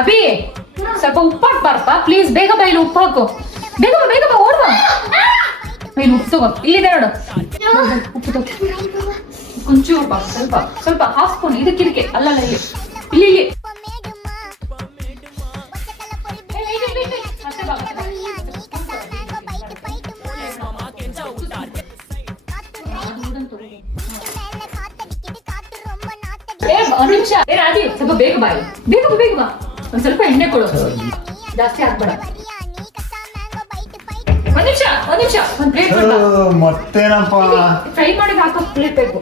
ಅಭಿ ಸ್ವಲ್ಪ ಉಪ್ಪು ಹಾಕ್ಬಾರಪ್ಪ ಪ್ಲೀಸ್. ಬೇಗ ಬಾ, ಇಲ್ಲಿ ಉಪ್ಪು ಹಾಕು. ಬೇಗ ಬಾ, ಬೇಗ ಬಾ, ಓಡುವ. ಇಲ್ಲಿ ಉಪ್ಪು ತಗೋ, ಇಲ್ಲಿದೆ ನೋಡು ಉಪ್ಪು ತಗೋ. ಒಂಚೂರು ಬಾ, ಸ್ವಲ್ಪ ಸ್ವಲ್ಪ ಹಾಸ್ಕೊಂಡು ಇದಕ್ಕಿದಕ್ಕೆ. ಅಲ್ಲಲ್ಲ, ಇಲ್ಲಿ ಇಲ್ಲಿ ಇಲ್ಲಿ. ಮತ್ತೆ ಬಾ, ಮತ್ತೆ ಬಾ. ಒಂದ್ ನಿಮಿಷ. ರಾಜೀವ್ ಸ್ವಲ್ಪ ಬೇಗ ಬಾ, ಬೇಗ ಬಾ, ಬೇಗ ಬಾ. ಒಂದ್ ಸ್ವಲ್ಪ ಎಣ್ಣೆ ಕೊಡು, ಜಾಸ್ತಿ ಹಾಕ್ಬೇಡ. ಒಂದ್ ನಿಮಿಷ, ಒಂದ್ ಪ್ಲೇಟ್ ಮತ್ತೇನಪ್ಪ ಫ್ರೈ ಮಾಡಿದ ಹಾಕೋ ಪ್ಲೇಟ್ ಬೇಕು.